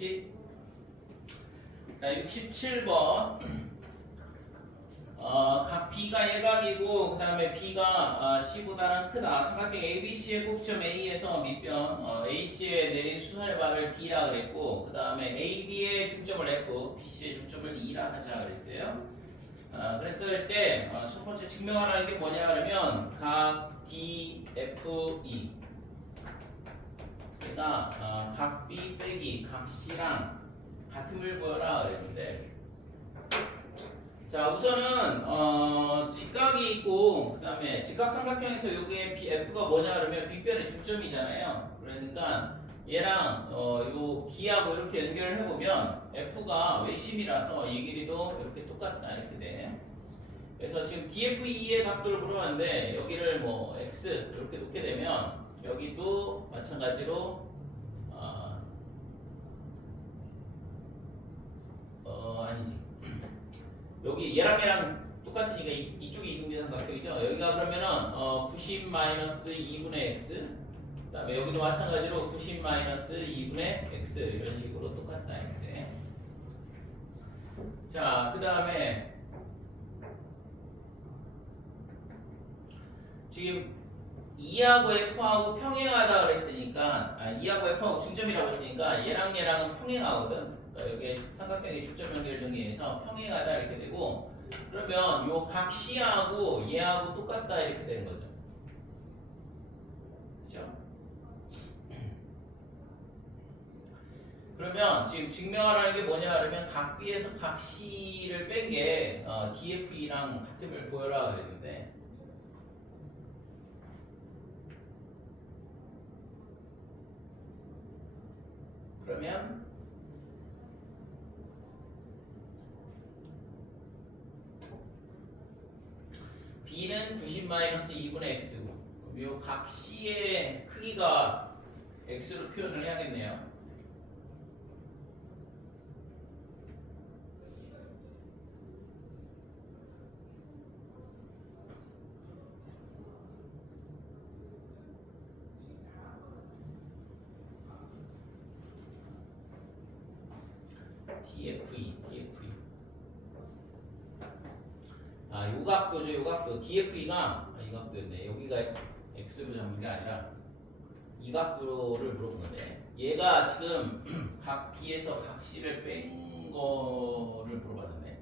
됐지? 자, 67번. 각 B가 예각이고 그 다음에 B가 C보다는 크다. 삼각형 ABC의 꼭지점 A에서 밑변 AC에 내린 수선의 발을 D라 그랬고 그 다음에 AB의 중점을 F, BC의 중점을 E라 하자 그랬어요. 그랬을 때 첫 번째 증명하라는 게 뭐냐 그러면 각 D, F, E 얘가 각 B 빼기 각 C랑 같음을 보여라 그랬는데 자 우선은 직각이 있고 그 다음에 직각삼각형에서 여기에 F가 뭐냐 그러면 B변의 중점이잖아요. 그러니까 얘랑 요 D하고 이렇게 연결을 해보면 F가 외심이라서 이 길이도 이렇게 똑같다 이렇게 돼. 그래서 지금 DFE의 각도를 물어봤는데 여기를 뭐 X 이렇게 놓게 되면 여기도 마찬가지로 아니지 여기 얘랑 똑같으니까 이쪽이 이등변 삼각형이죠. 여기가 그러면은 90-2분의 x 그 다음에 여기도 마찬가지로 90-2분의 x 이런 식으로 똑같다 이렇게. 자 그 다음에 지금 2하고 F하고 평행하다 그랬으니까 2하고 F하고 중점이라고 했으니까 얘랑 얘랑은 평행하거든. 그러니까 여기 삼각형의 중점 연결 정의에서 평행하다 이렇게 되고 그러면 요 각 C하고 얘하고 똑같다 이렇게 되는 거죠. 그렇죠? 그러면 지금 증명하라는 게 뭐냐 그러면 각 B에서 각 C를 뺀 게 DFE랑 같음을 보여라 그랬는데 그러면 B는 90-2분의 X고 요 각 C의 크기가 X로 표현을 해야겠네요. DFE 요 각도죠. 요 각도 DFE가 이 각도였네. 여기가 X로 잡는 게 아니라 이 각도를 물어본 건데 얘가 지금 각 B에서 각 C를 뺀 거를 물어봤는데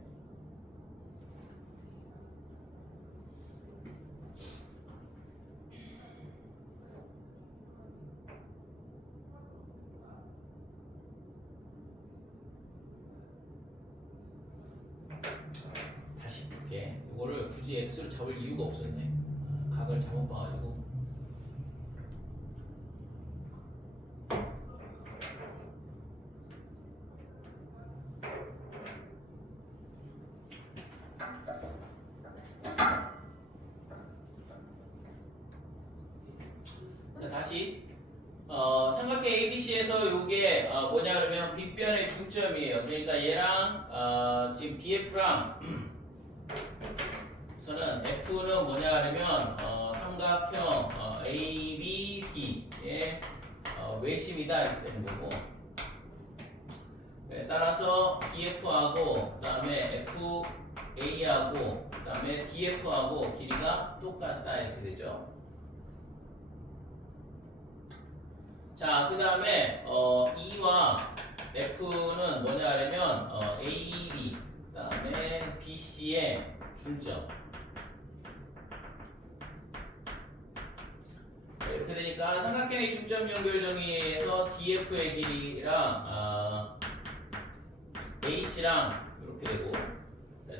다시 볼게. 이거를 굳이 X를 잡을 이유가 없었네. 각을 잘못 봐가지고. 자, 다시 삼각형 ABC에서 요게 뭐냐 그러면 빗변의 중점이에요. 그러니까 얘랑 지금 BF랑 우선은 F는 뭐냐 하면 삼각형 ABD의 외심이다 이렇게 되는 거고 네, 따라서 DF하고 그 다음에 FA하고 그 다음에 DF하고 길이가 똑같다 이렇게 되죠. 자, 그 다음에 E와 F는 뭐냐 하면 AB 그 다음에 BC의 중점 이렇게 되니까 삼각형의 중점 연결 정의에서 DF의 길이랑 AC랑 이렇게 되고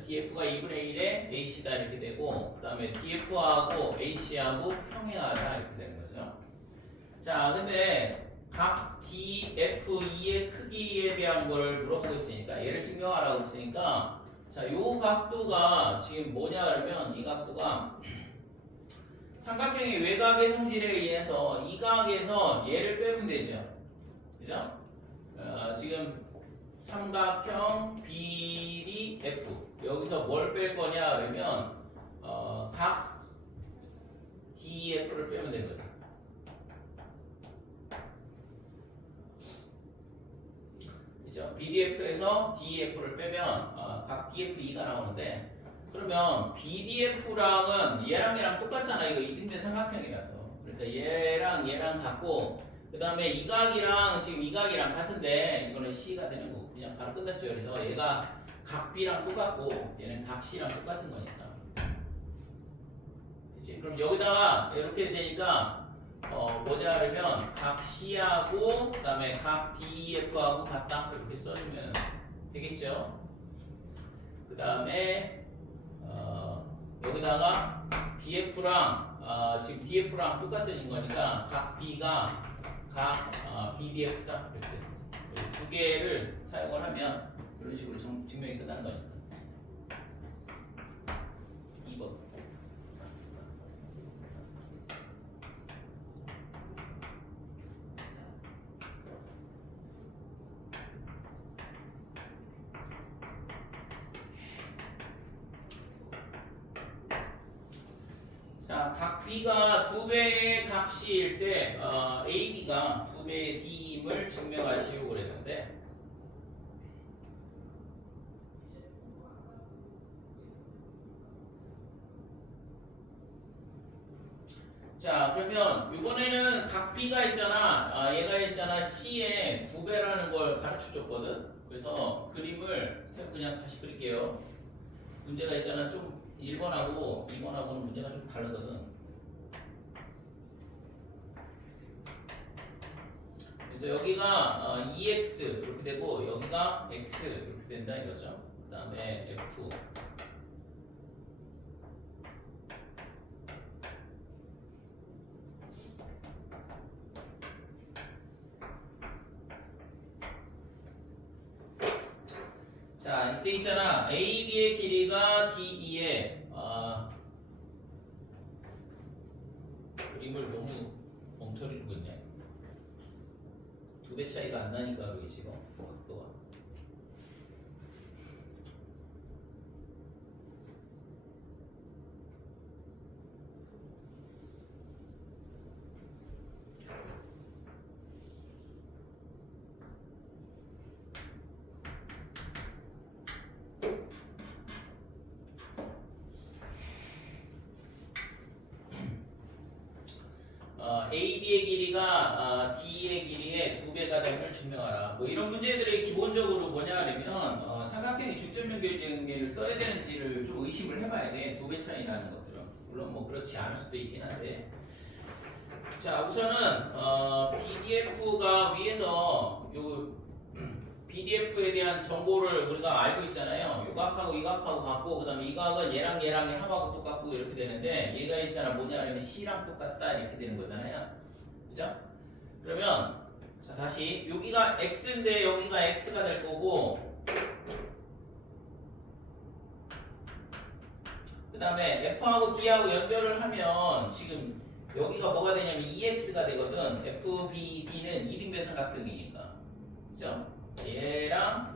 DF가 2분의 1에 AC다 이렇게 되고 그 다음에 DF하고 AC하고 평행하다 이렇게 되는 거죠. 자 근데 각 DFE의 크기에 대한 걸 물어보고 있으니까 얘를 증명하라고 했으니까 자 요 각도가 지금 뭐냐 그러면 이 각도가 삼각형의 외곽의 성질에 의해서 이 각에서 얘를 빼면 되죠. 그죠? 지금 삼각형 BDF 여기서 뭘 뺄 거냐 그러면 각 DF를 빼면 되는 거죠. BDF에서 DEF를 빼면 각 DF2가 나오는데 그러면 BDF랑은 얘랑 똑같잖아. 이거 이등변 삼각형이라서. 그러니까 얘랑 같고 그 다음에 이 각이랑 지금 이 각이랑 같은데 이거는 C가 되는 거고 그냥 바로 끝났죠. 그래서 얘가 각 B랑 똑같고 얘는 각 C랑 똑같은 거니까. 그치? 그럼 여기다가 이렇게 되니까 뭐냐 하면 각 C하고 그 다음에 각 DEF하고 같다 이렇게 써주면 되겠죠. 그 다음에 여기다가 BF랑 지금 DF랑 똑같은 거니까 각 B가 각 BDF다 이렇게 두 개를 사용을 하면 이런 식으로 증명이 끝나는 거니까. 2번. 자, 각 B가 2배의 각 C일 때 AB가 2배의 D임을 증명하시오 그랬는데 자 그러면 이번에는 각 B가 있잖아. 얘가 있잖아. C의 2배라는 걸 가르쳐 줬거든. 그래서 그림을 그냥 다시 그릴게요. 문제가 있잖아. 좀 1번하고 2번하고는 문제가 좀 다르거든. 그래서 여기가 2x 이렇게 되고 여기가 x 이렇게 된다 이거죠. 그 다음에 f 자 이때 있잖아. AB의 길이가 DE에 그림을 너무 엉터리로 그렸네. 2배 차이가 안 나니까 그러겠지 뭐. 각도가. AB의 길이가 D의 길이의 2배가 됨을 증명하라. 뭐 이런 문제들이 기본적으로 뭐냐 하면 삼각형의 중점 연결을 써야 되는지를 좀 의심을 해봐야 돼. 2배 차이라는 것들은. 물론 뭐 그렇지 않을 수도 있긴 한데. 자 우선은 BDF가 위에서 요 BDF에 대한 정보를 우리가 알고 있잖아요. 이 각하고 이 각하고 같고 그 다음에 이 각은 얘랑 합하고 똑같고 이렇게 되는데 얘가 있잖아. 뭐냐 하면 C랑 똑같다 이렇게 되는 거잖아요. 그죠? 그러면 자 다시 여기가 X인데 여기가 X가 될 거고 그 다음에 F하고 D하고 연결을 하면 지금 여기가 뭐가 되냐면 2X가 되거든. FBD는 이등변 삼각형이니까. 그죠? 얘랑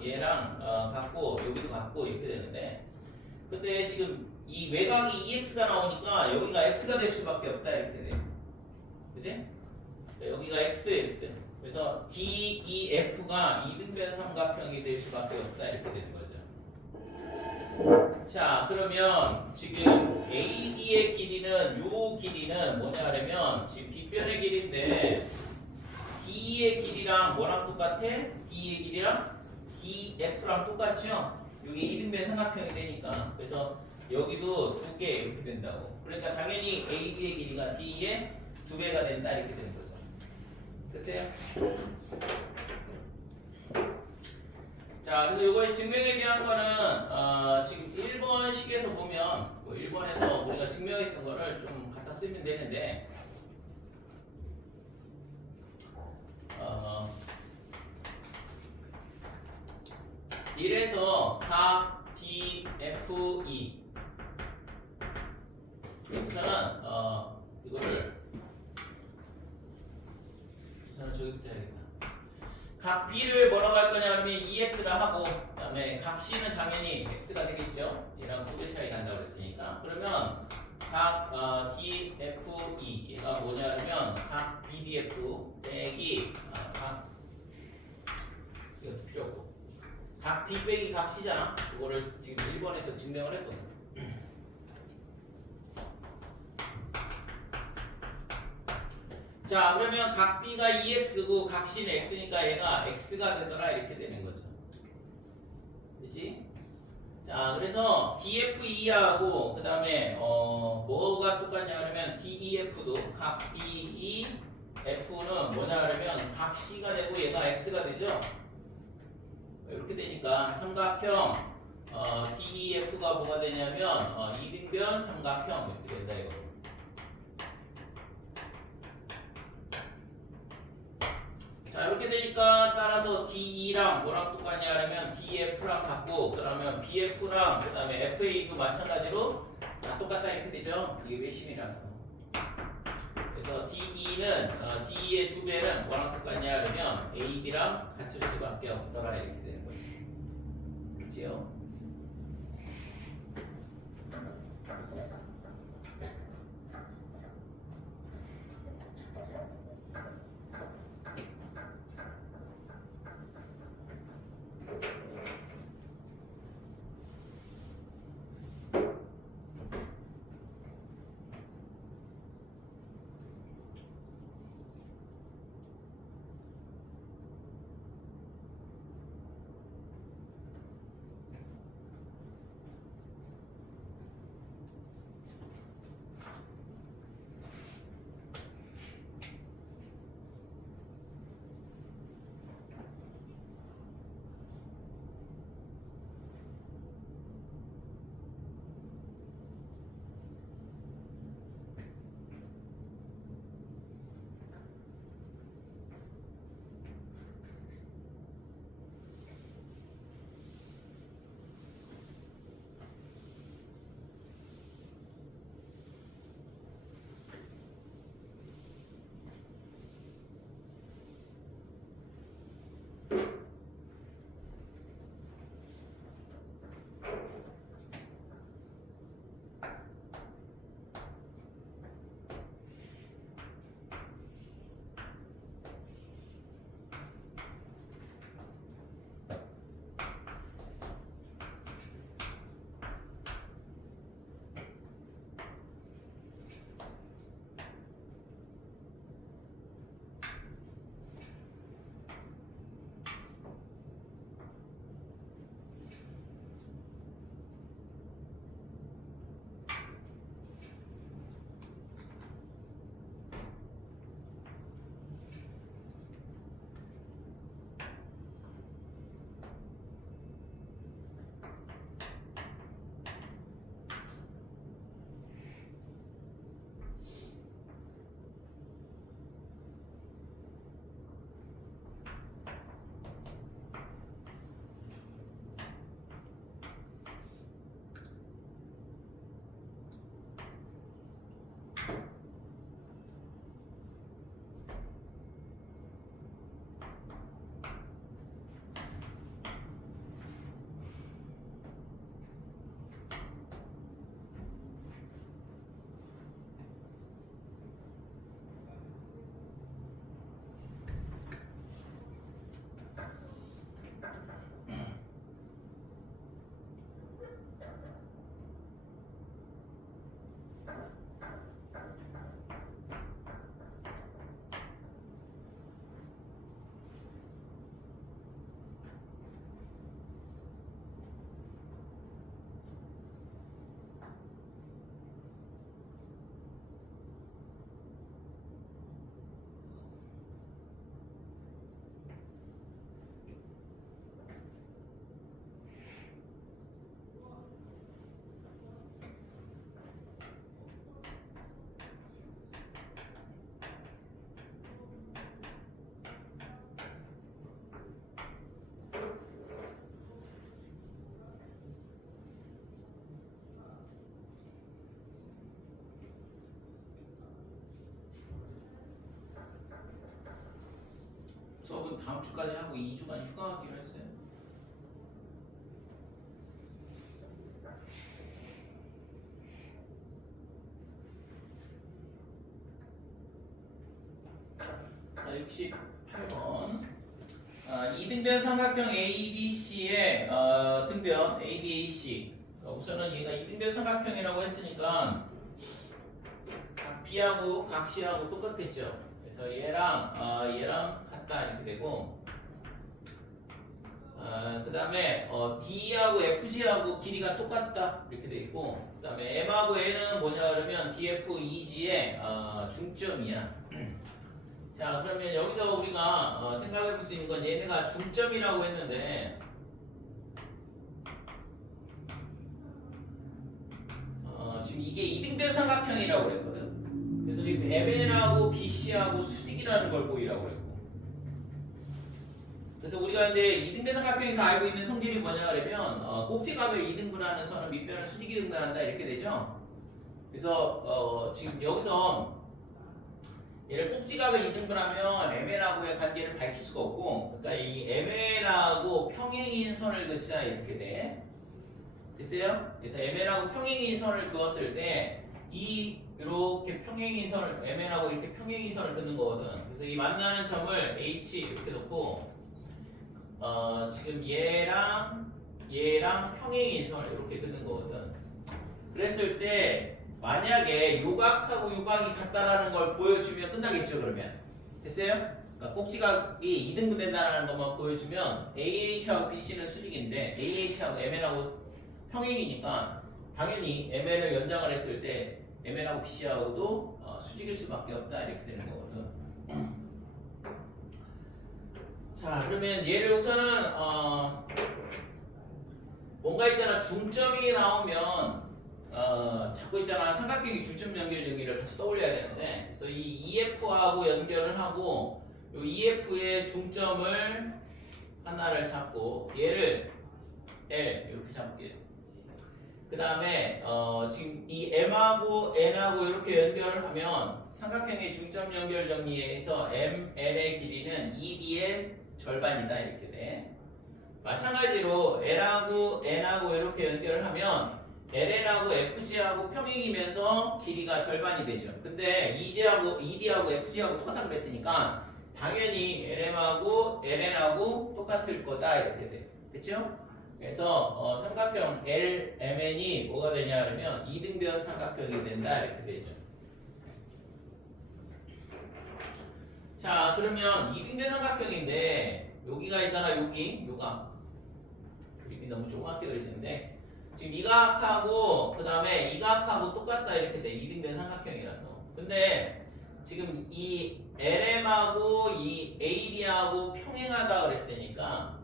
같고 여기도 같고 이렇게 되는데 근데 지금 이 외곽이 2x가 나오니까 여기가 x가 될 수밖에 없다 이렇게 돼. 그치? 여기가 x 이렇게 돼. 그래서 DEF가 이등변 삼각형이 될 수밖에 없다 이렇게 되는 거죠. 자 그러면 지금 AB의 길이는 요 길이는 뭐냐 하려면 지금 빗변의 길이인데 D의 길이랑 뭐랑 똑같아? D의 길이랑 DF랑 똑같죠? 여기 이등변 삼각형이 되니까 그래서 여기도 2개 이렇게 된다고. 그러니까 당연히 AB의 길이가 D의 2배가 된다 이렇게 되는 거죠. 됐어요? 자 그래서 이거의 증명에 대한 거는 지금 1번식에서 보면 뭐 1번에서 우리가 증명했던 거를 좀 갖다 쓰면 되는데 이래서 각 DFE 우선은 이거를 우선은 저기부터 해야겠다. 각 B를 뭐라고 할 거냐 하면 2X라 하고 그 다음에 각 C는 당연히 X가 되겠죠. 얘랑 2배 차이 난다고 그랬으니까 그러면 각 DFE 얘가 뭐냐 하면 각 BDF 빼기 각 이것도 필요 없고 각 B 빼기 각 C잖아. 그거를 지금 1번에서 증명을 했거든. 자, 그러면 각 B가 2x고 각 C는 x니까 얘가 x가 되더라 이렇게 되는 거죠. 그렇지? 자, 그래서 DF2하고 그 다음에 뭐가 똑같냐 그러면 DEF도 각 DEF는 뭐냐 그러면 각 C가 되고 얘가 x가 되죠. 이렇게 되니까 삼각형 DEF가 뭐가 되냐면 이등변 삼각형 이렇게 된다 이거. 자, 이렇게 되니까 따라서 DE랑 뭐랑 똑같냐 하면 DF랑 같고 그러면 BF랑 그 다음에 FA도 마찬가지로 다 똑같다 이렇게 되죠. 이게 외심이라서. 그래서 DE는 DE의 2배는 뭐랑 똑같냐 하면 AB랑 같을 수밖에 없더라 이렇게 되는 거지. 그렇지요? 수업은 다음 주까지 하고 2주간 휴가 가기로 했어요. 자, 68번. 이등변 삼각형 ABC의 등변 ABAC. 우선은 얘가 이등변 삼각형이라고 했으니까 각 B하고 각 C하고 똑같겠죠. 그래서 얘랑 같다 이렇게 되고, 그 다음에 D하고 FG하고 길이가 똑같다 이렇게 돼 있고, 그 다음에 M하고 N은 뭐냐 그러면 DF EG의 중점이야. 자, 그러면 여기서 우리가 생각해 볼 수 있는 건 얘네가 중점이라고 했는데, 지금 이게 이등변 삼각형이라고 그랬거든. 그래서 지금 MN하고 BC하고 수직이라는 걸 보이라고 그랬고, 그래서 우리가 근데 이등변 삼각형에서 알고 있는 성질이 뭐냐 그러면 꼭지각을 이등분하는 선은 밑변을 수직이 등분한다 이렇게 되죠. 그래서 지금 여기서 얘를 꼭지각을 2등분하면 MN하고의 관계를 밝힐 수가 없고, 그러니까 이 MN하고 평행인 선을 긋자 이렇게 돼. 됐어요? 그래서 MN하고 평행인 선을 그었을 때 이렇게 평행인 선을 MN하고 이렇게 평행인 선을 긋는 거거든. 그래서 이 만나는 점을 H 이렇게 놓고 지금 얘랑 평행인 선을 이렇게 긋는 거거든. 그랬을 때 만약에 요각하고 요각이 같다라는 걸 보여주면 끝나겠죠. 그러면 됐어요? 그러니까 꼭지각이 2등분 된다는 것만 보여주면 AH하고 BC는 수직인데 AH하고 MN하고 평행이니까 당연히 MN을 연장을 했을 때 MN하고 BC하고도 수직일 수밖에 없다 이렇게 되는 거거든. 자, 그러면 얘를 우선은 뭔가 있잖아, 중점이 나오면 자꾸 있잖아, 삼각형이 중점 연결 여기를 다시 떠올려야 되는데, 그래서 이 EF하고 연결을 하고 이 EF의 중점을 하나를 잡고 얘를 L 이렇게 잡게. 그 다음에 지금 이 M하고 N하고 이렇게 연결을 하면 삼각형의 중점 연결 정리에 의해서 ML의 길이는 EB의 절반이다 이렇게 돼. 마찬가지로 L하고 N하고 이렇게 연결을 하면 LN하고 FG하고 평행이면서 길이가 절반이 되죠. 근데 ED하고 FG하고 똑같다 그랬으니까 당연히 LM하고 LN하고 똑같을 거다 이렇게 돼. 됐죠? 그래서 삼각형 LMN이 뭐가 되냐 그러면 이등변 삼각형이 된다 이렇게 되죠. 자, 그러면 이등변 삼각형인데 여기가 있잖아, 요가 그림이 너무 조그맣게 그려지는데, 지금 이 각하고 그 다음에 이 각하고 똑같다 이렇게 돼. 이등변 삼각형이라서. 근데 지금 이 LM하고 이 AB하고 평행하다 그랬으니까,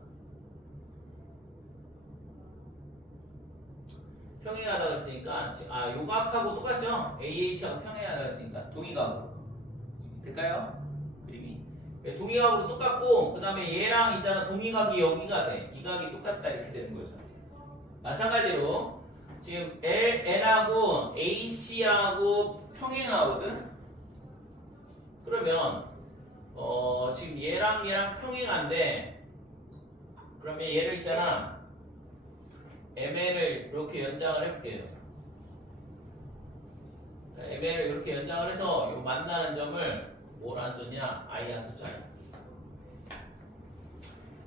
평행하다 그랬으니까 요 각하고 똑같죠? AH하고 평행하다 그랬으니까 동의각으로 될까요? 그림이 동의각으로 똑같고, 그 다음에 얘랑 있잖아, 동의각이 여기가 돼. 이 각이 똑같다 이렇게 되는 거죠. 마찬가지로 지금 LN하고 AC하고 평행하거든. 그러면 지금 얘랑 평행한데, 그러면 얘를 있잖아, MN을 이렇게 연장을 해볼게요. MN을 이렇게 연장을 해서 이 만나는 점을 뭐라 안 썼냐? I 안 썼잖아요.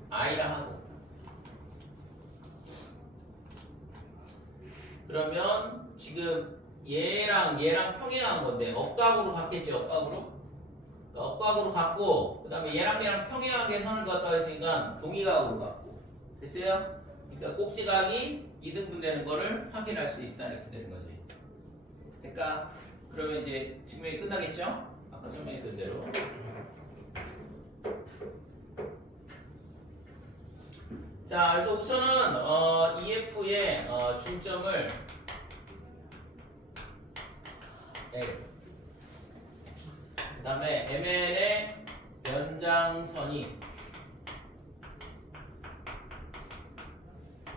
I라 하고, 그러면 지금 얘랑 평행한 건데 억각으로 갔겠지. 억각으로 갔고, 그 다음에 얘랑 평행하게 선을 그었다고 했으니까 동의각으로 갔고. 됐어요? 그러니까 꼭지각이 2등분 되는 거를 확인할 수 있다 이렇게 되는 거지. 그러니까 그러면 이제 증명이 끝나겠죠? 아까 설명했던 대로. 자, 그래서 우선은 EF의 중점을 L, 그 다음에 MN의 연장선이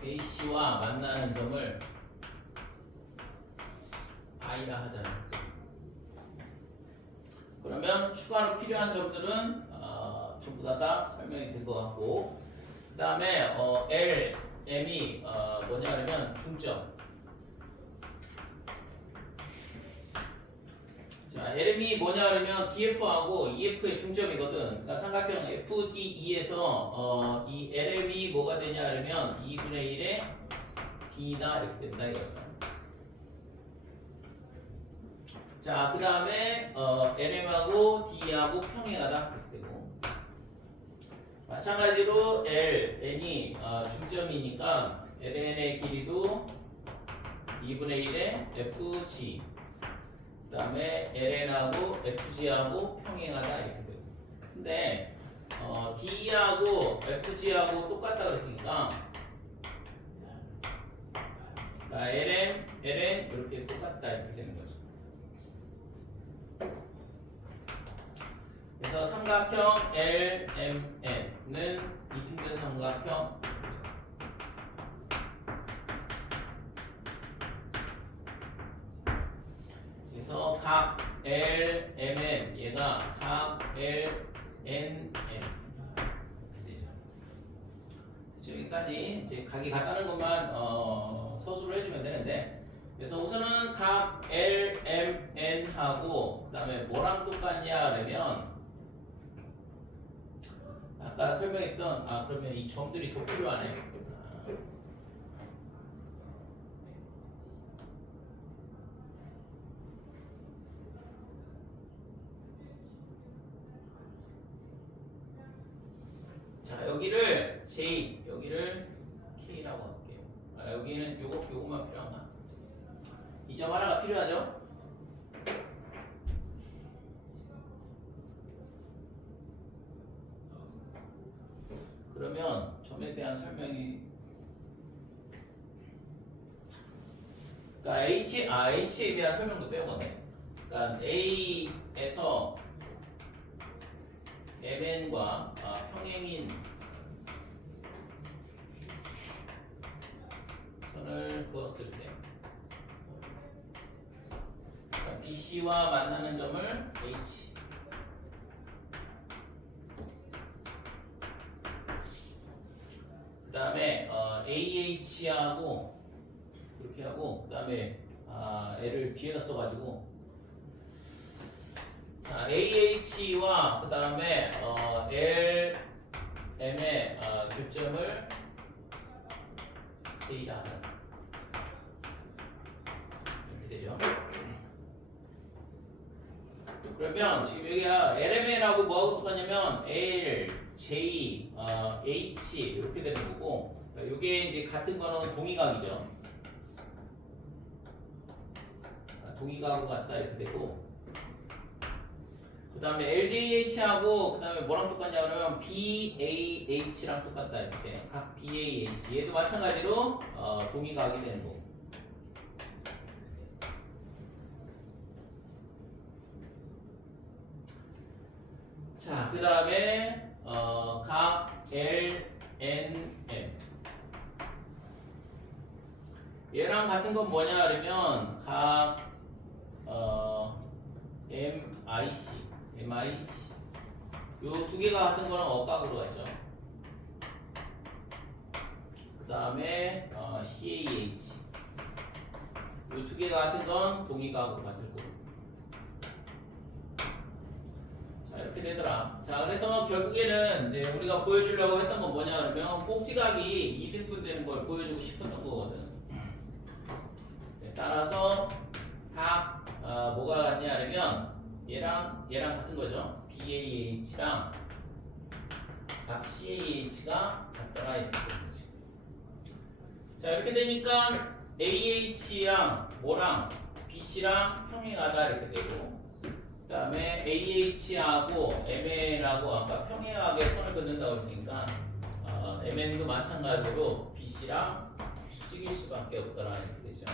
AC와 만나는 점을 I라 하잖아요. 그러면 추가로 필요한 점들은 전부 다 설명이 된 것 같고, 그 다음에 L, M이 뭐냐 하면 중점. 자, LM이 뭐냐 그러면 DF하고 EF의 중점이거든. 그러니까 삼각형 FDE에서 이 LM이 뭐가 되냐 그러면 2분의 1의 D다 이렇게 된다 이거죠. 자, 그 다음에 LM하고 D하고 평행하다 이렇게 되고, 마찬가지로 LN이 중점이니까 LN의 길이도 2분의 1의 FG, 그 다음에 LN하고 FG하고 평행하다 이렇게 되고. 근데 D하고 FG하고 똑같다 그랬으니까 LN 이렇게 똑같다 이렇게 되는 거죠. 그래서 삼각형 LMN은 이등변 삼각형, 그래서 각 LMN 얘가 각 LNM 이렇게 되죠. 여기까지 이제 각이 같다는 것만 서술을 해주면 되는데, 그래서 우선은 각 LMN하고 그 다음에 뭐랑 똑같냐 그러면 아까 설명했던 그러면 이 점들이 더 필요하네. 자, 여기를 J, 여기를 K라고 할게요. 여기는 요거만 필요한가? 이 점 하나가 필요하죠? 그러면 점에 대한 설명이, 그러니까 H에 대한 설명도 빼먹었네. 그러니까 A에서 MN과 평행인 선을 그었을 때, 그러니까 BC와 만나는 점을 H, 그 다음에 AH하고 이렇게 하고, 그 다음에 L을 뒤에다 써가지고, 자, AH와 그 다음에 LM의 교점을 J다 하는 이렇게 되죠. 그러면 지금 여기가 LMN하고 뭐하고 똑같냐면 L, J, H 이렇게 되는 거고, 이게 이제 같은 거는 동의각이죠. 동의각하고 같다 이렇게 되고, 그 다음에 LJH하고 그 다음에 뭐랑 똑같냐 그러면 BAH랑 똑같다 이렇게, 각 BAH 얘도 마찬가지로 동의각이 되는 거고. 자, 그 다음에 각 LNM 얘랑 같은 건 뭐냐 그러면 각 MIC 요 두 개가 같은 거는 억각으로 갔죠. 그 다음에 CAH 요 두 개가 같은 건 동의각으로 같을 거고. 자, 이렇게 되더라. 자, 그래서 결국에는 이제 우리가 보여주려고 했던 건 뭐냐 그러면 꼭지각이 2등분 되는 걸 보여주고 싶었던 거거든. 네, 따라서 각 뭐가 같냐 그러면 얘랑 같은 거죠. BAH랑 각 CAH가 같더라 이렇게 되는 거지. 자, 이렇게 되니까 AH랑 뭐랑 BC랑 평행하다 이렇게 되고, 그 다음에 AH하고 MN하고 아까 평행하게 선을 긋는다고 했으니까 MN도 마찬가지로 BC랑 수직일 수밖에 없더라 이렇게 되죠.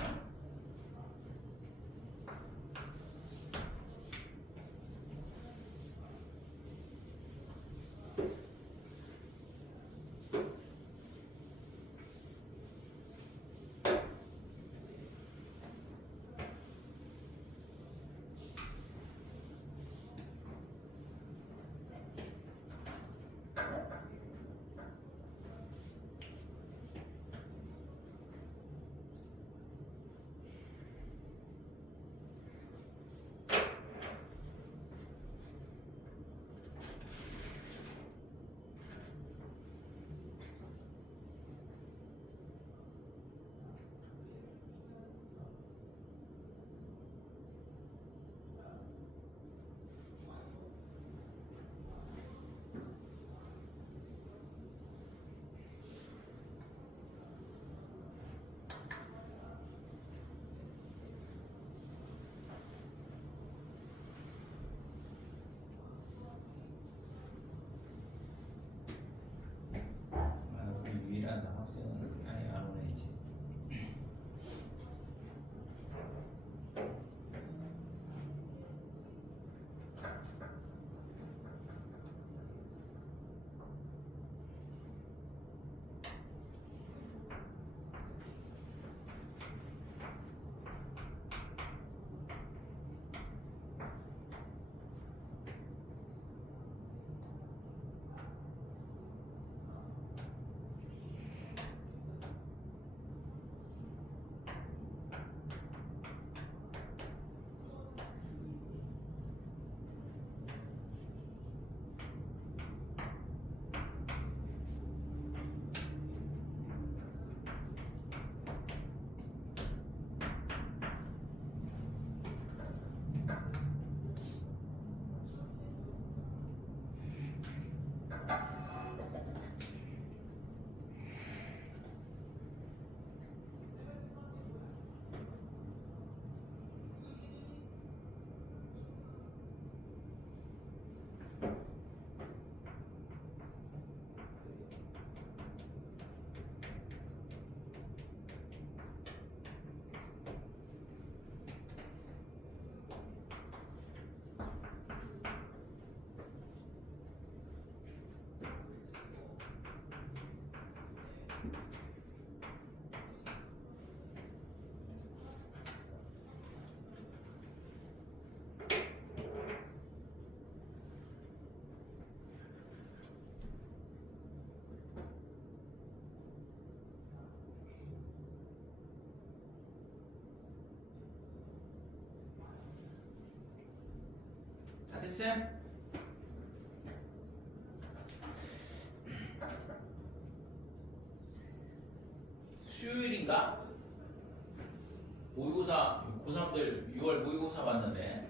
됐어요? 수요일인가? 모의고사 고3들 6월 모의고사 봤는데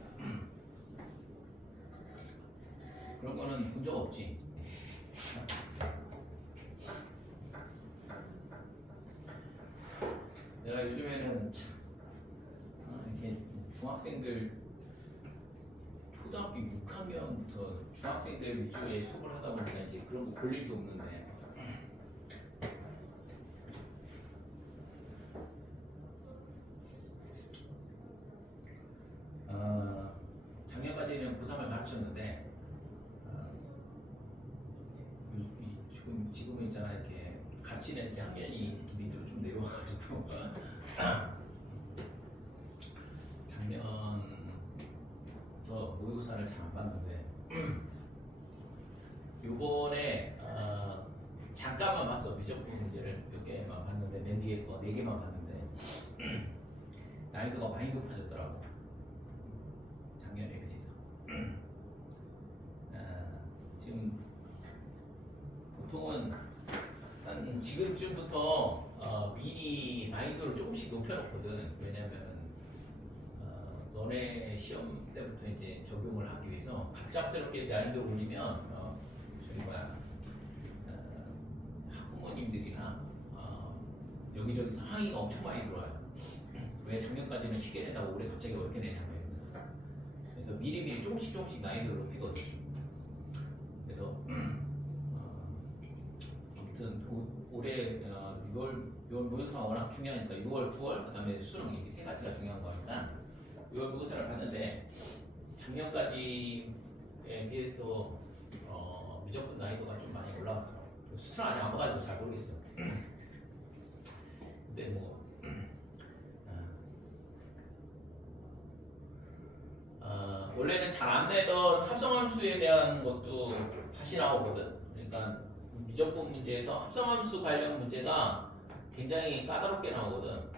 그런 거는 본 적 없지. 내가 요즘에는 참, 이렇게 중학생들 초등학교 6학년부터 중학생들 위주의 수업을 하다 보니까 이제 그런 거 볼 일도 없는데 작년까지는 고3을 가르쳤는데 지금은 있잖아 이렇게 가르치는 애들이 학년이 이렇게 밑으로 좀 내려와가지고 작년부터 모의고사를 잘 안 봤는데 요번에 잠깐만 봤어. 미적분 문제를 몇 개만 봤는데 맨 뒤에 거 4개만 봤는데 난이도가 많이 높아졌더라고 작년에 비해서. 지금 보통은 한 지금쯤부터 미리 난이도를 조금씩 높여놓거든. 왜냐면 너네 시험 때부터 이제 적용을 하기 위해서 갑작스럽게 난이도 올리면 저기 뭐야 학부모님들이나 여기저기서 항의가 엄청 많이 들어와요. 왜 작년까지는 쉽게 내다가 올해 갑자기 어렵게 내냐 이러면서. 그래서 미리미리 조금씩 난이도를 높이거든. 그래서 아무튼 올해 6월 모의고사가 워낙 중요하니까 6월, 9월 그다음에 수능 이렇게 세 가지가 중요한 거니까 6월 모의고사를 봤는데 작년까지에 비해서 미적분 난이도가 좀 많이 올라갔더라고. 수능 아직 안 봐가지고 잘 모르겠어요. 근데 뭐 원래는 잘 안 내던 합성함수에 대한 것도 다시 나오거든. 그러니까 미적분 문제에서 합성함수 관련 문제가 굉장히 까다롭게 나오거든.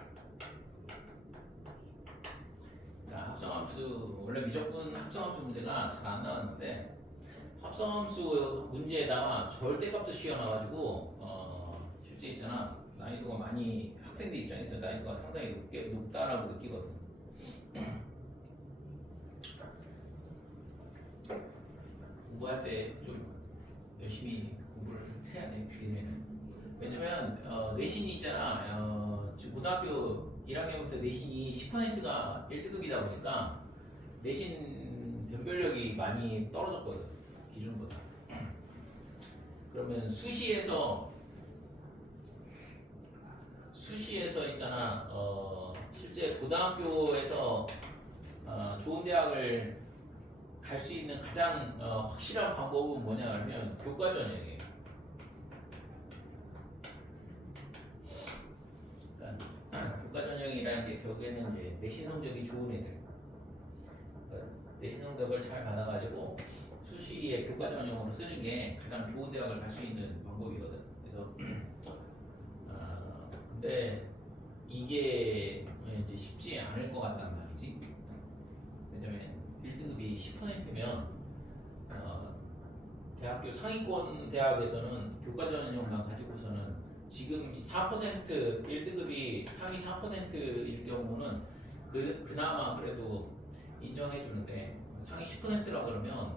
합성함수 원래 미적분 합성함수 문제가 잘 안 나왔는데 합성함수 문제에다가 절대값도 씌워놔가지고 실제 있잖아 난이도가 많이 학생들 입장에서 난이도가 상당히 높다라고 느끼거든. 공부할 때 좀 열심히 공부를 해야 돼. 왜냐면 내신이 있잖아. 고등학교 1학년부터 내신이 10%가 1등급이다 보니까 내신 변별력이 많이 떨어졌거든 기준보다. 그러면 수시에서 있잖아 실제 고등학교에서 좋은 대학을 갈 수 있는 가장 확실한 방법은 뭐냐면 교과 전형이에요. 그러니까 교과 전형이라는 게 결국에는 이제 내신 성적이 좋은 애들, 그러니까 내신 성적을 잘 받아가지고 수시에 교과 전형으로 쓰는 게 가장 좋은 대학을 갈 수 있는 방법이거든. 그래서 근데 이게 이제 쉽지 않을 것 같단 말이지. 왜냐면 1등급이 10%면 대학교 상위권 대학에서는 교과 전형만 가지고서는 지금 4% 1등급이 상위 4%일 경우는 그나마 그래도 인정해 주는데 상위 10%라 그러면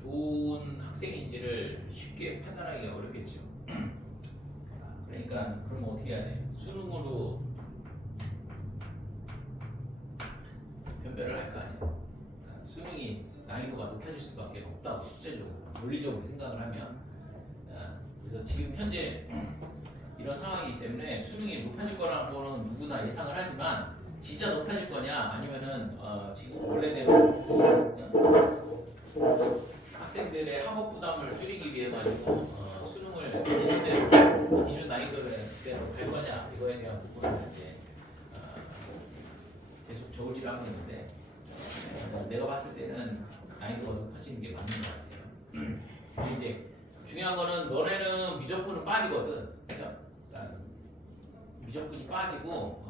좋은 학생인지를 쉽게 판단하기가 어렵겠죠. 그러니까 그러면 어떻게 해야 돼? 수능으로 변별을 할 거 아니야. 그러니까 수능이 난이도가 높아질 수밖에 없다고 실제적으로 논리적으로 생각을 하면. 그래서 지금 현재 이런 상황이기 때문에 수능이 높아질 거라는 거는 누구나 예상을 하지만 진짜 높아질 거냐 아니면은 지금 원래대로 학생들의 학업 부담을 줄이기 위해 가지고 수능을 기준 난이도대로 갈 거냐 이거에 대한 부분을 이제 계속 저울질을 하고 있는데 내가 봤을 때는 난이도가 높아지는 게 맞는 것 같아요. 이제 중요한 거는 너네는 미적분은 빠지거든, 그죠? 그러니까 미적분이 빠지고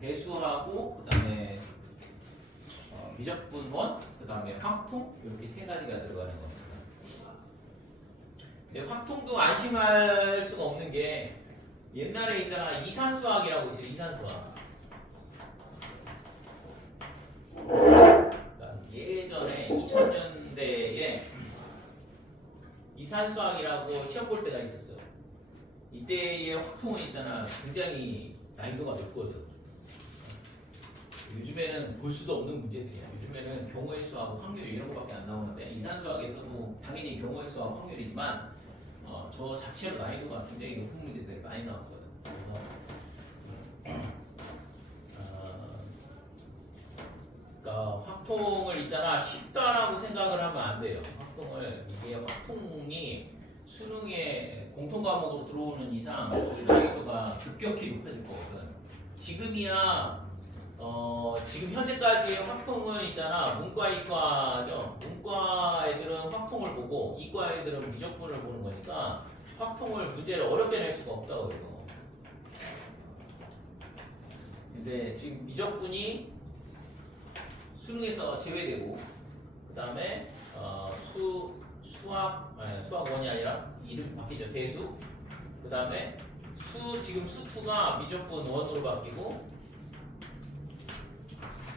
대수하고 그다음에 미적분원, 그 다음에 확통 이렇게 세 가지가 들어가는 겁니다. 근데 확통도 안심할 수가 없는 게 옛날에 있잖아 이산수학이라고 있어요. 이산수학. 그러니까 예전에 2000년대에 이산수학이라고 시험 볼 때가 있었어요. 이때의 확통은 있잖아 굉장히 난이도가 높거든. 요즘에는 볼 수도 없는 문제들이야. 요즘에는 경우의 수하고 확률 이런 거밖에 안 나오는데 이산수학에서도 당연히 경우의 수하고 확률이지만 저 자체로 난이도가 굉장히 높은 문제들이 많이 나왔거든. 그래서 그러니까 확통을 있잖아 쉽다라고 생각을 하면 안 돼요. 이게 확통이 수능에 공통 과목으로 들어오는 이상 난이도가 급격히 높아질 거거든. 지금이야 지금 현재까지의 확통은 있잖아 문과 이과죠. 문과 애들은 확통을 보고 이과 애들은 미적분을 보는 거니까 확통을 문제를 어렵게 낼 수가 없다고 그래요. 근데 지금 미적분이 수능에서 제외되고 그 다음에 수학 원이 아니라 이름 바뀌죠. 대수. 그 다음에 지금 수2가 미적분 원으로 바뀌고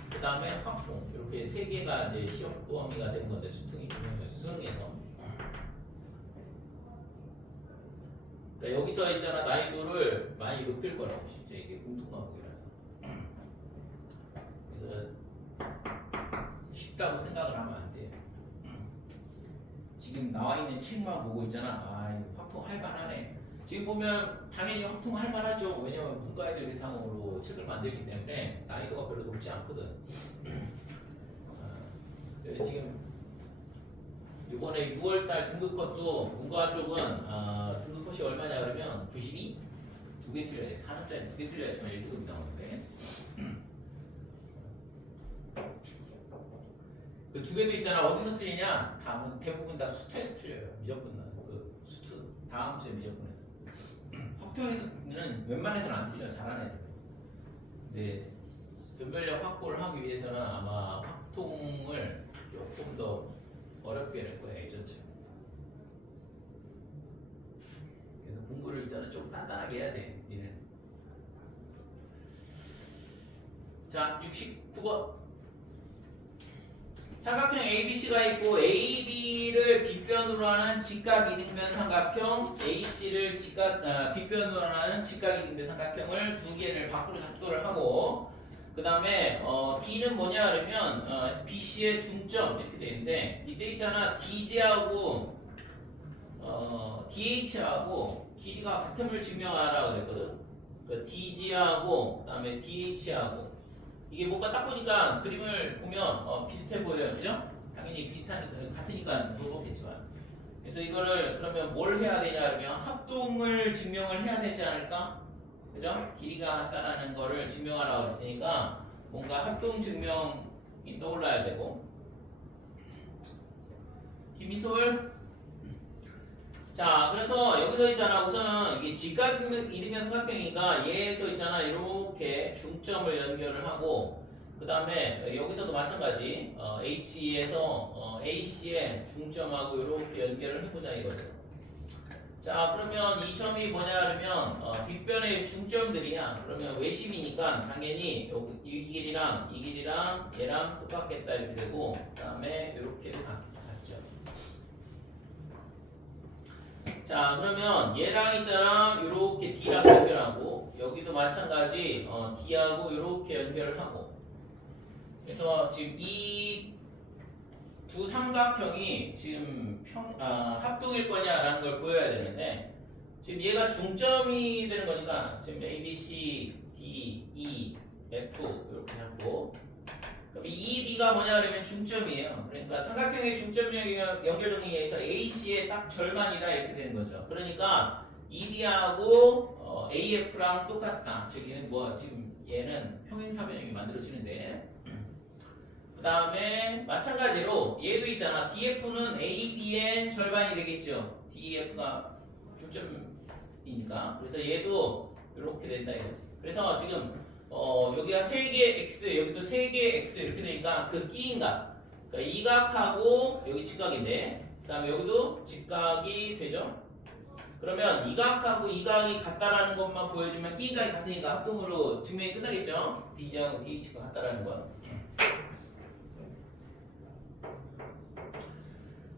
그 다음에 확통 이렇게 세 개가 이제 시험 범위가 되는 건데 수능에서 그러니까 여기서 있잖아 난이도를 많이 높일 거라고 진짜 이게 공통 과목이라서 그래서 쉽다고 생각을 하면 안 돼. 지금 나와 있는 책만 보고 있잖아. 이거 확통 할만하네. 지금 보면 당연히 확통 할만하죠. 왜냐면 문과애들 대상으로 책을 만들기 때문에 난이도가 별로 높지 않거든. 지금 이번에 6월달 등급 것도 문과 쪽은 등급 컷이 얼마냐 그러면 92? 두 개 틀려야 돼. 4점짜리 두 개 틀려야 정말 1등급이 나오는데 그 두 개도 있잖아. 어디서 틀리냐? 대부분 다 수투에서 틀려요. 미적분은 그 수투 다음 주에 미적분에서 확통에서는 웬만해서는 안 틀려. 잘하는 애들. 근데 변별력 확보를 하기 위해서는 아마 확통을 조금 더 어렵게 낼 거야 예전처럼. 그래서 공부를 있잖아 좀 단단하게 해야 돼. 니는. 자 69번. 삼각형 ABC가 있고 AB를 빗변으로 하는 직각이등변 삼각형, AC를 빗변으로 하는 직각이등변 삼각형을 두 개를 밖으로 작도를 하고 그 다음에 D는 뭐냐 그러면 BC의 중점 이렇게 되는데 이때 있잖아 DG하고 DH하고 길이가 같음을 증명하라 그랬거든. 그 DG하고 그 다음에 DH하고 이게 뭔가 딱 보니까 그림을 보면 비슷해 보여요. 그죠? 당연히 같으니까 물어보겠지만. 그래서 이거를 그러면 뭘 해야 되냐 그러면 합동을 증명을 해야 되지 않을까? 그죠? 길이가 같다라는 거를 증명하라고 했으니까 뭔가 합동 증명이 떠올라야 되고. 김희솔. 자, 그래서 여기서 있잖아. 우선은 이게 직각이등변 삼각형이니까 얘에서 있잖아. 이렇게 중점을 연결을 하고 그 다음에 여기서도 마찬가지 H에서 AC의 중점하고 이렇게 연결을 해보자 이거죠. 자, 그러면 이 점이 뭐냐 그러면 빗변의 중점들이야. 그러면 외심이니까 당연히 이 길이랑 이 길이랑 얘랑 똑같겠다 이렇게 되고 그 다음에 이렇게도 같죠. 자, 그러면 얘랑 있잖아 이렇게 D랑 연결하고 여기도 마찬가지 D하고 이렇게 연결을 하고 그래서 지금 이 두 삼각형이 지금 합동일 거냐라는 걸 보여야 되는데 지금 얘가 중점이 되는 거니까 지금 A, B, C, D, E, F 이렇게 잡고 그럼 이 D가 뭐냐 그러면 중점이에요. 그러니까 삼각형의 중점 연결 정의에서 AC의 딱 절반이다 이렇게 되는 거죠. 그러니까 ED하고 AF랑 똑같다. 즉 얘는 지금 얘는 평행사변형이 만들어지는데 그 다음에 마찬가지로 얘도 있잖아. DF는 AB의 절반이 되겠죠. DF가 중점이니까. 그래서 얘도 이렇게 된다 이거지. 그래서 지금 여기가 3개 x, 여기도 3개 x 이렇게 되니까 그 끼인 값. 그러니까 이 각하고 여기 직각인데, 그 다음에 여기도 직각이 되죠. 그러면 이 각하고 이 각이 같다라는 것만 보여주면 끼인 각이 같으니까 합동으로 증명이 끝나겠죠. DG하고 DH가 같다라는 건.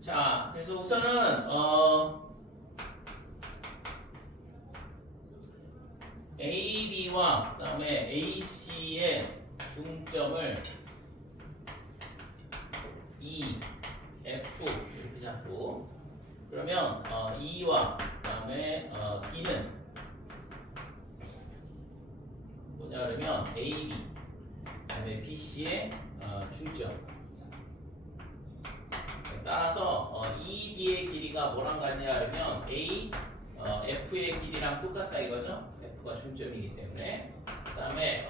자, 그래서 우선은 AB와 그 다음에 AC의 중점을 E, F 이렇게 잡고, 그러면 E와 그 다음에 D는 뭐냐 그러면 AB 그 다음에 BC의 중점. 따라서 ED의 길이가 뭐랑 같냐 그러면 A, F의 길이랑 똑같다 이거죠. F가 중점이기 때문에. 그 다음에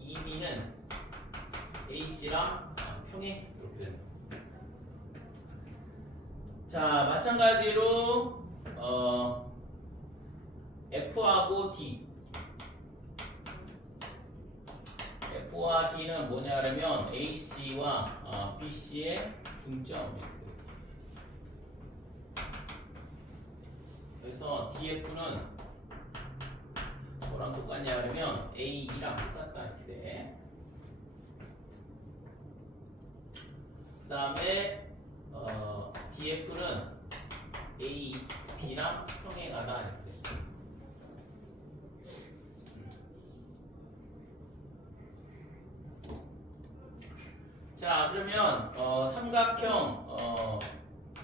EB는 AC랑 평행 이렇게 됩니다. 자, 마찬가지로 F하고 D, F와 D는 뭐냐 그러면 AC와 BC의 중점. 그래서 DF는 뭐랑 똑같냐 그러면 AE랑 똑같다 이렇게 돼. 그 다음에 DF는 AB랑 평행하다 이렇게 돼. 자, 그러면 삼각형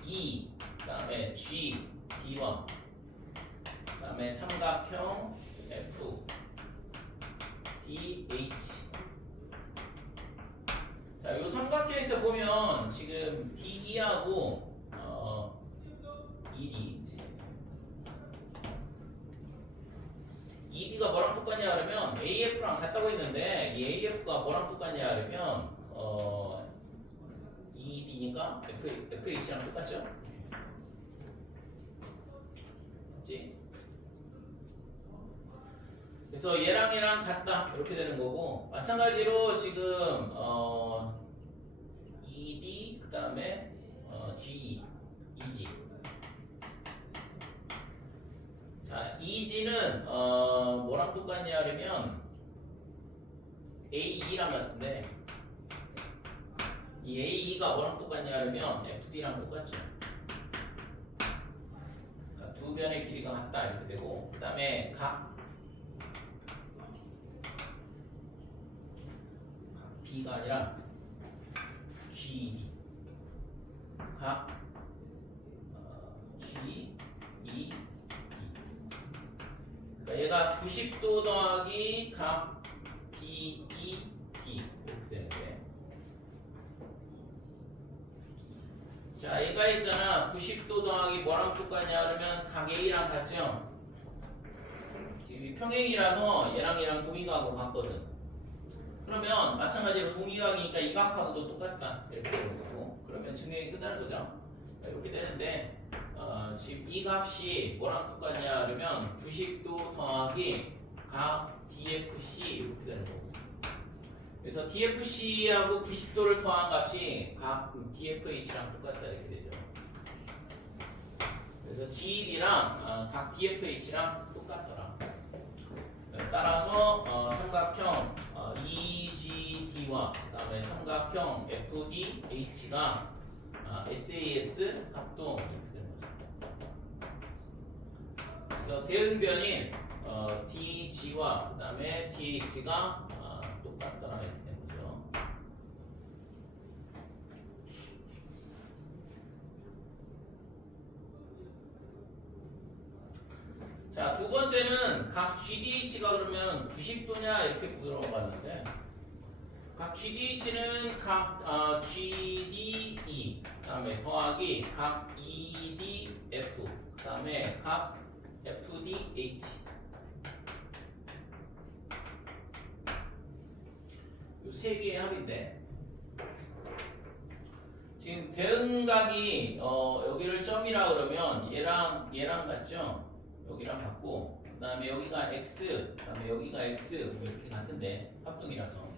E, 그 다음에 G, D1, 그 다음에 삼각형 F, D, H. 자, 이 삼각형에서 보면 지금 DE하고 ED가 뭐랑 똑같냐 그러면 AF랑 같다고 했는데 이 AF가 뭐랑 똑같냐 그러면 ED니까 FH랑 똑같죠? 그치? 그래서 얘랑 같다 이렇게 되는 거고, 마찬가지로 지금 ED 그 다음에 GE, EG. 자, EG는 뭐랑 똑같냐 그러면 AE랑 같은데, 이 AE가 뭐랑 똑같냐 그러면 FD랑 똑같죠. 그러니까 두 변의 길이가 같다 이렇게 되고, 그 다음에 각 B가 아니라 GD, 각 G, E, D. 그러니까 얘가 90도 더하기 각 B, E, D 이렇게 되는데, 자, 얘가 있잖아. 90도 더하기 뭐랑 똑같냐 그러면 각 A랑 같죠? 지금 평행이라서 얘랑 동의각으로 같거든. 그러면 마찬가지로 동의각이니까 이 각하고도 똑같다 이렇게 되는 거고, 그러면 증명이 끝나는 거죠. 이렇게 되는데 지금 이 값이 뭐랑 똑같냐 그러면 90도 더하기 각 DFC 이렇게 되는 거고, 그래서 DFC하고 90도를 더한 값이 각 DFH랑 똑같다 이렇게 되죠. 그래서 GD랑 각 DFH랑 똑같더라. 따라서 삼각형 EGD와 그 다음에 삼각형 FDH가 SAS 합동 이렇게 되는 거죠. 그래서 대응변인 DG와 그 다음에 DH가 똑같더라 이렇게 되는 거죠. 자, 두 번째는 각 GDH가 그러면 90도냐 이렇게 물어봤는데, 각 GDH는 각 GDE 그 다음에 더하기 각 EDF 그 다음에 각 FDH, 이 세 개의 합인데, 지금 대응각이 여기를 점이라 그러면 얘랑 같죠? 여기랑 같고, 그 다음에 여기가 x, 그 다음에 여기가 x 이렇게 같은데 합동이라서.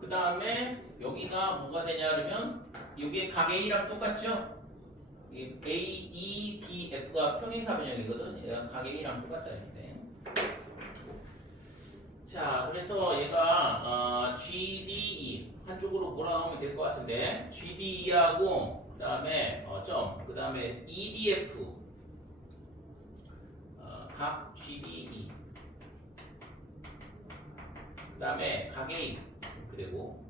그 다음에 여기가 뭐가 되냐 그러면 여기에 각 A랑 똑같죠? 이 A, E, D, F가 평행사 변형이거든. 얘가 각 A랑 똑같다 이렇게 돼. 자, 그래서 얘가 GDE 한쪽으로 몰아넣으면 될 것 같은데 GDE하고 그 다음에 그 다음에 EDF 각 GDE 그 다음에 각 A 그리고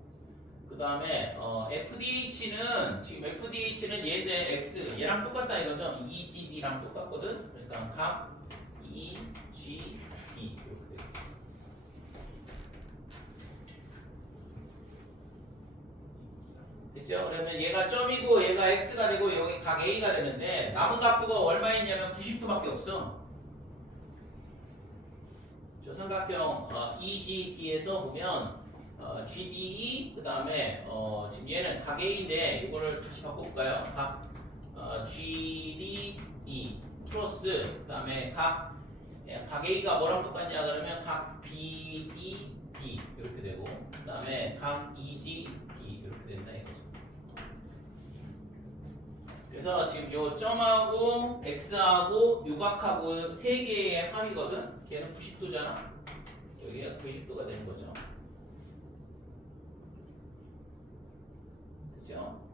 그 다음에 FDH는 지금 FDH는 얘는 X 얘랑 똑같다 이거죠. EGD랑 똑같거든. 그러니까 각 EGD 이렇게 돼. 됐죠? 그러면 얘가 점이고 얘가 X가 되고 여기 각 A가 되는데 남은 각도가 얼마있냐면 90도밖에 없어. 저 삼각형 EGD에서 보면 GDE 그 다음에 지금 얘는 각 A인데 이거를 다시 바꿔볼까요? 각 GDE 플러스 그 다음에 각 A가 뭐랑 똑같냐 그러면 각 BED 이렇게 되고 그 다음에 각 EGD 이렇게 된다 이거죠. 그래서 지금 요 점하고 X하고 요각하고 세 개의 합이거든. 걔는 90도잖아. 여기가 90도가 되는 거죠. 그죠?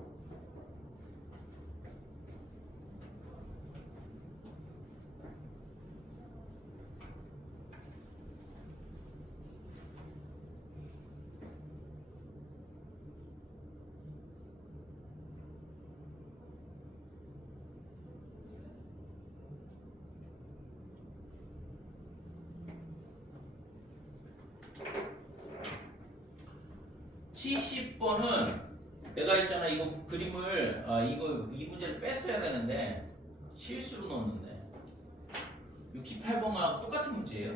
(70번은) 내가 있잖아 이거 그림을 이 문제를 뺐어야 되는데 실수로 넣었는데 68번하고 똑같은 문제예요.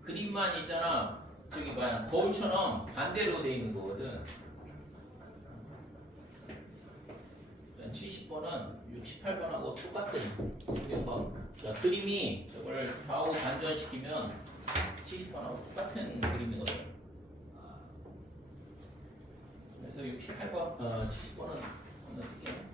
그림만 있잖아 저기 뭐야 거울처럼 반대로 돼 있는 거거든. 70번은 68번하고 똑같은 거. 그러니까 그림이 저걸 좌우 반전시키면 70번하고 똑같은 그림이거든. 그래서 68번, 70번은 어떻게?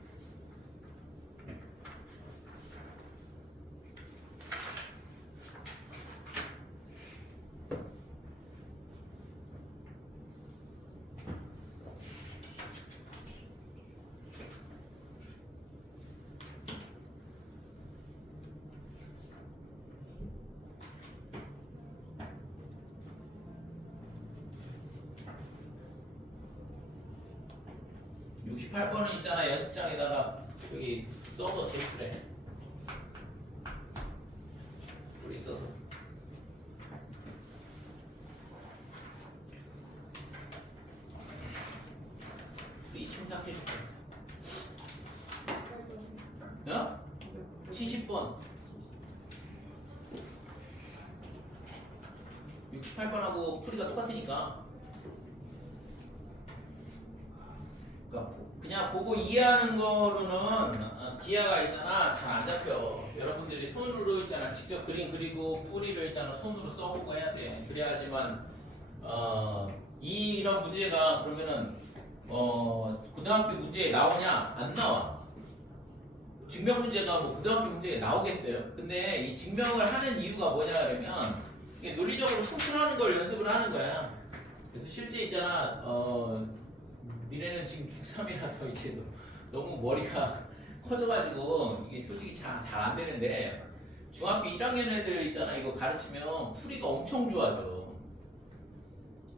68번은 있잖아 연습장에다가 여기 써서 제출해. 풀이 써서. 풀이 첨삭해줄게. 어? 70번. 68번하고 풀이가 똑같으니까. 그냥 보고 이해하는 거로는 기하가 있잖아 잘 안 잡혀. 여러분들이 손으로 있잖아 직접 그림 그리고 풀이를 있잖아 손으로 써보고 해야 돼. 그래야지만 이런 문제가 그러면은 고등학교 문제에 나오냐 안 나와. 증명 문제가 뭐 고등학교 문제에 나오겠어요. 근데 이 증명을 하는 이유가 뭐냐 그러면 이게 논리적으로 소출하는 걸 연습을 하는 거야. 그래서 실제 있잖아 니네는 지금 중3이라서 이제 너무 머리가 커져가지고 이게 솔직히 잘 안 되는데 중학교 1학년 애들 있잖아 이거 가르치면 풀이가 엄청 좋아져.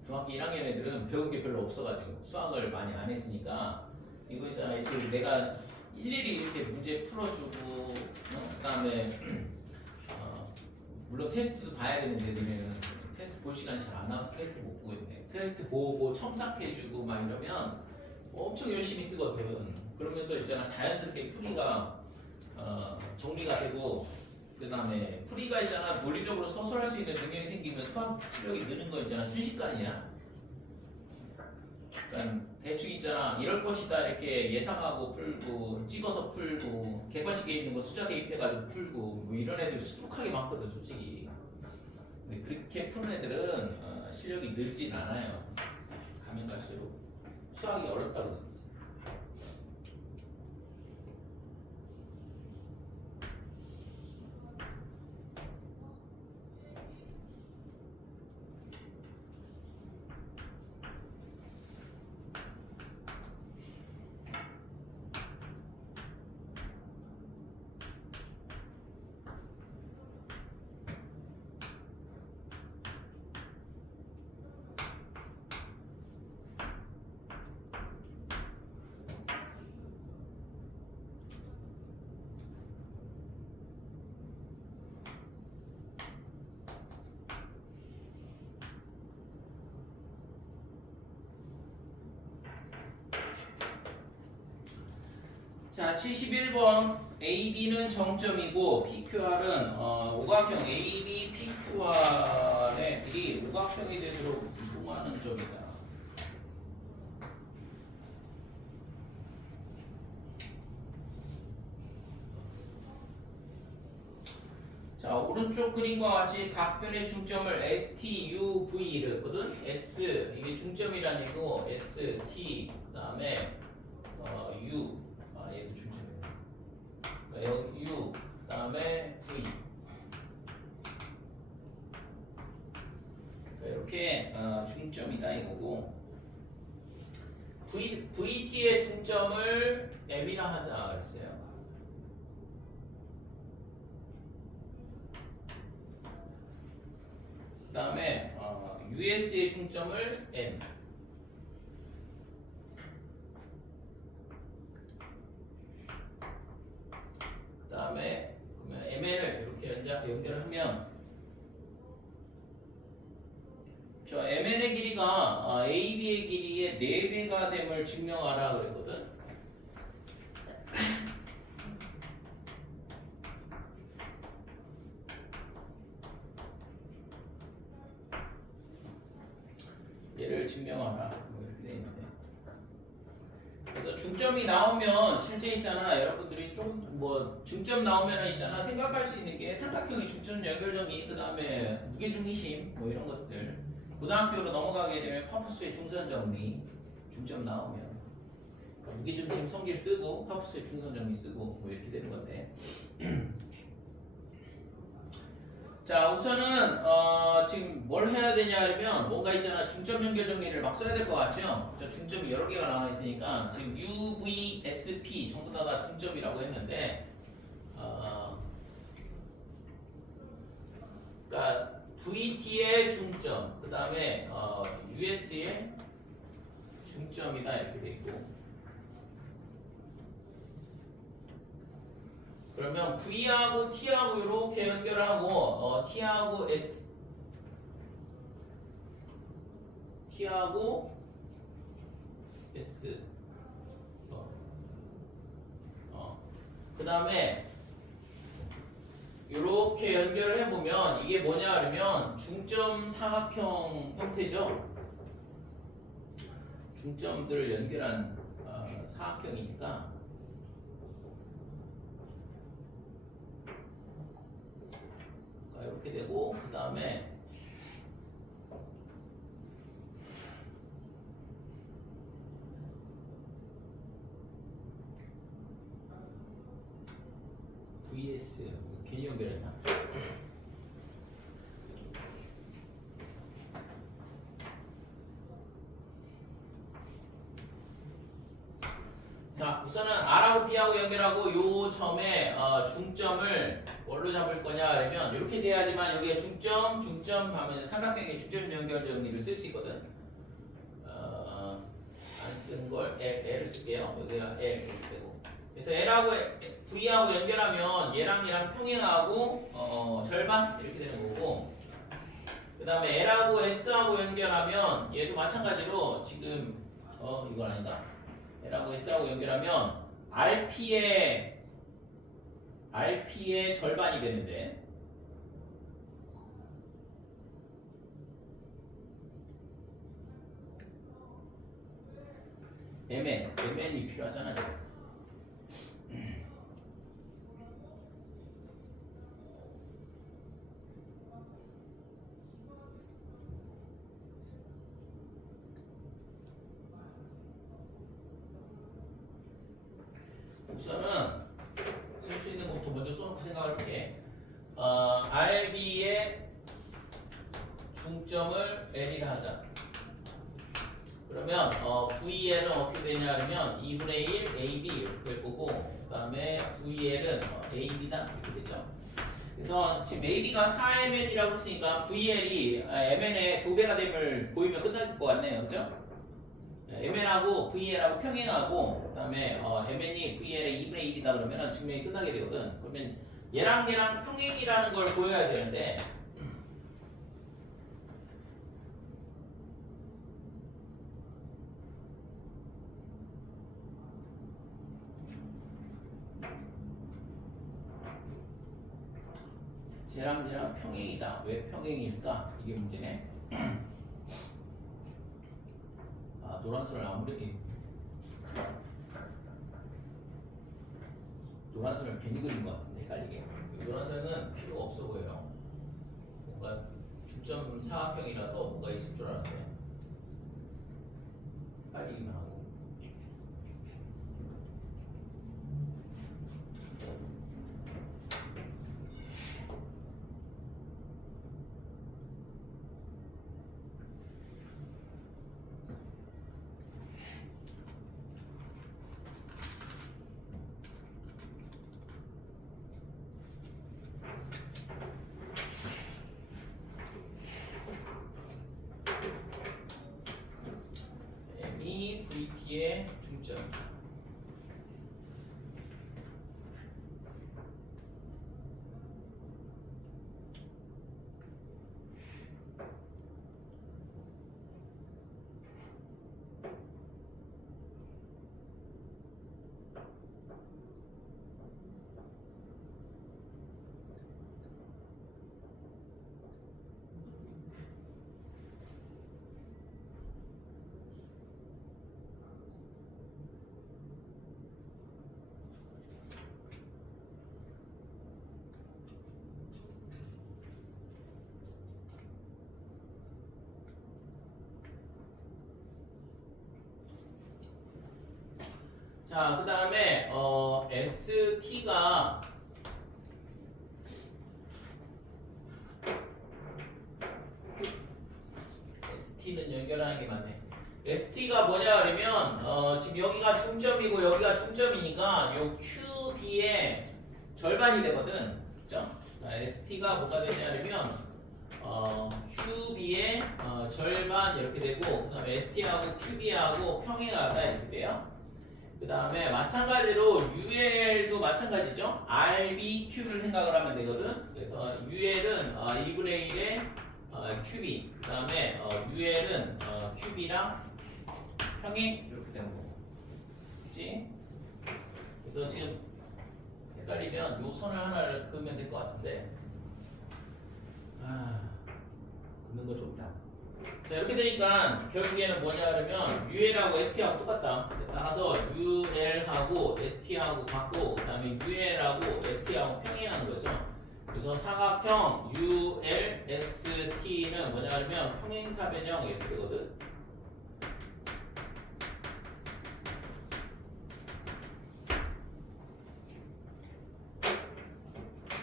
중학교 1학년 애들은 배운 게 별로 없어가지고 수학을 많이 안 했으니까 이거 있잖아 이렇게 내가 일일이 이렇게 문제 풀어주고 그 다음에 물론 테스트도 봐야 되는데 니네는 테스트 볼 시간이 잘 안 나와서 테스트 못 보고 있네. 테스트 보고 첨삭해주고 막 이러면 엄청 열심히 쓰거든. 그러면서 있잖아 자연스럽게 풀이가 정리가 되고 그 다음에 풀이가 있잖아. 논리적으로 서술할 수 있는 능력이 생기면 수학 실력이 느는 거 있잖아. 순식간이야. 그러니까 대충 있잖아. 이럴 것이다 이렇게 예상하고 풀고 찍어서 풀고 객관식에 있는 거 숫자 대입해가지고 풀고 뭐 이런 애들 수북하게 많거든 솔직히. 근데 그렇게 푸는 애들은 실력이 늘진 않아요. 가면 갈수록 수학이 어렵다고 느끼지. 자, 71번 AB는 정점이고 PQR은 오각형 AB, PQR의 애들이 오각형이 되도록 이동하는 점이다. 자, 오른쪽 그림과 같이 각변의 중점을 STUV를 했거든. S 이게 중점이란 얘기고 ST 그다음에 U 얘도 중점이에요. 여기 U 그다음에 V 이렇게 중점이다 이거고 VT의 중점을 M이라 하자 그랬어요. 그 다음에 US의 중점을 M 그 다음에 MN을 이렇게 연결하면 저 MN의 길이가 AB의 길이의 4배가 됨을 증명하라 그랬거든. 얘를 증명하라 뭐 이렇게 돼 있는데, 그래서 중점이 나오면 실제 있잖아 여러분들이 좀 뭐 중점 나오면 있잖아 생각할 수 있는 게 삼각형의 중점 연결정리 그 다음에 무게중심 뭐 이런 것들. 고등학교로 넘어가게 되면 파푸스의 중선정리 중점 나오면 무게중심 성질 쓰고 파푸스의 중선정리 쓰고 뭐 이렇게 되는 건데. 자, 우선은 지금 뭘 해야 되냐 하면 뭔가 있잖아 중점 연결 정리를 막 써야 될 것 같죠? 자, 중점이 여러 개가 나와 있으니까 지금 U, V, S, P 전부 다 중점이라고 했는데 그러니까 VT의 중점 그 다음에 US의 중점이다 이렇게 돼 있고, 그러면 V하고 T하고 이렇게 연결하고 T하고 S T하고 S 그 다음에 이렇게 연결을 해보면 이게 뭐냐 그러면 중점 사각형 형태죠. 중점들을 연결한 사각형이니까 이렇게 되고, 그 다음에 VS 괜히 연결했나? 자, 우선은 R하고 B하고 연결하고 요 점에 중점을 뭘로 잡을 거냐 그러면 이렇게 돼야지만 여기에 중점 하면 삼각형의 중점 연결 정리를 쓸 수 있거든. 안 쓰는 걸 L을 쓸게요. 여기가 L 이렇게 되고, 그래서 L하고 V하고 연결하면 얘랑 평행하고 절반 이렇게 되는 거고, 그 다음에 L하고 S하고 연결하면 얘도 마찬가지로 지금 이건 아니다. L하고 S하고 연결하면 RP의 RP의 절반이 되는데 MN이 필요하잖아 지금. 우선은 쓸 수 있는 것부터 먼저 써놓고 생각을 해볼게. RB의 중점을 L이라 하자. 그러면 VL은 어떻게 되냐 하면 2분의 1 AB 이렇게 될 거고, 그 다음에 VL은 AB다 이렇게 되죠. 그래서 지금 AB가 4MN이라고 했으니까 VL이 MN의 2배가 됨을 보이면 끝날 것 같네요, 그렇죠? MN하고 VL하고 평행하고, 그 다음에 MN이 VL의 2분의 1이다 그러면 증명이 끝나게 되거든. 그러면 얘랑 평행이라는 걸 보여야 되는데, 쟤랑 평행이다. 왜 평행일까? 이게 문제네. 노란색을 아무리 노란색을 괜히 그린 것 같은데 헷갈리게. 노란색은 필요가 없어 보여요. 뭔가 중점 사각형이라서 뭔가 있을 줄 알았는데 헷갈리기만 하고. 이 VP의 중점. 자, 그 다음에 ST가 ST는 연결하는 게 맞네. ST가 뭐냐 그러면 지금 여기가 중점이고 여기가 중점이니까 요 QB의 절반이 되거든. 그죠? ST가 뭐가 되냐 그러면 QB의 절반 이렇게 되고, 그 다음에 ST하고 QB하고 평행하다 이렇게 돼요. 그 다음에 마찬가지로 UL도 마찬가지죠. RB 큐브를 생각을 하면 되거든. 그래서 UL은 2분의 1의 큐비, 그 다음에 UL은 큐비랑 평행 이렇게 되는 거고, 그치? 그래서 지금 헷갈리면 요 선을 하나를 그으면 될 것 같은데, 긋는 거 좋다. 자, 이렇게 되니까 결국에는 뭐냐 그러면 UL하고 ST하고 똑같다. 따라서 UL하고 ST하고 같고, 그 다음에 UL하고 ST하고 평행하는 거죠. 그래서 사각형 UL, ST는 뭐냐 그러면 평행사변형 이렇게 되거든.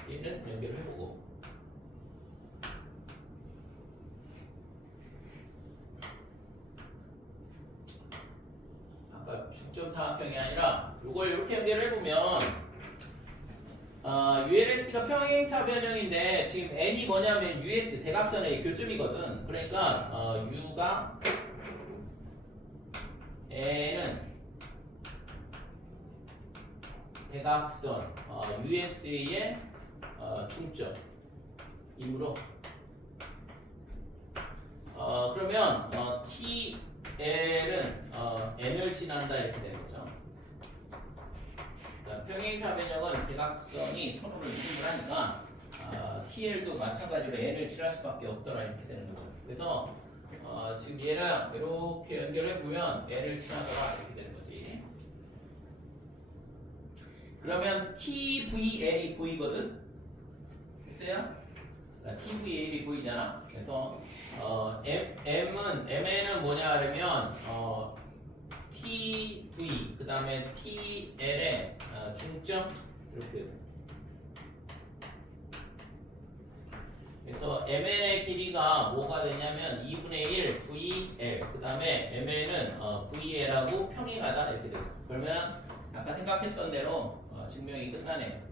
얘는 연결을 해보고, 중점 사각형이 아니라 이걸 이렇게 연결을 해보면 ULST가 평행사 변형인데 지금 N이 뭐냐면 US 대각선의 교점이거든. 그러니까 U가 N은 대각선 US의 중점이므로 그러면 TL은 N을 지난다 이렇게 되는 거죠. 그러니까 평행사 변형은 대각선이 서로를 이동을 하니까 TL도 마찬가지로 n을 칠할 수밖에 없더라 이렇게 되는 거죠. 그래서 지금 얘랑 이렇게 연결해 보면 n을 칠하더라 이렇게 되는 거지. 그러면 TVL이 보이거든. 됐어요? TVL이 보이잖아. 그래서 MN은 뭐냐 그러면 TV 그 다음에 TL의 중점 이렇게. 그래서 MN의 길이가 뭐가 되냐면 2분의 1 VL 그 다음에 MN은 VL하고 평행하다 이렇게 되고. 그러면 아까 생각했던 대로 증명이 끝나네요.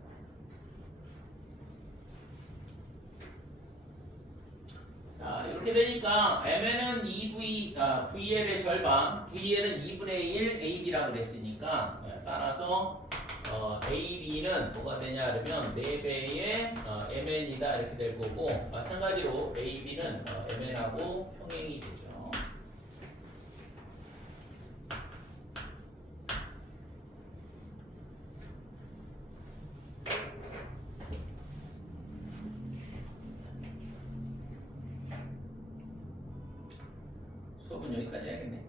자, 이렇게 되니까 MN은 VL의 절반, VL은 2분의 1 AB라고 그랬으니까 따라서 AB는 뭐가 되냐 그러면 4배의 MN이다 이렇게 될 거고, 마찬가지로 AB는 MN하고 평행이 되죠. 수업은 여기까지 해야겠네.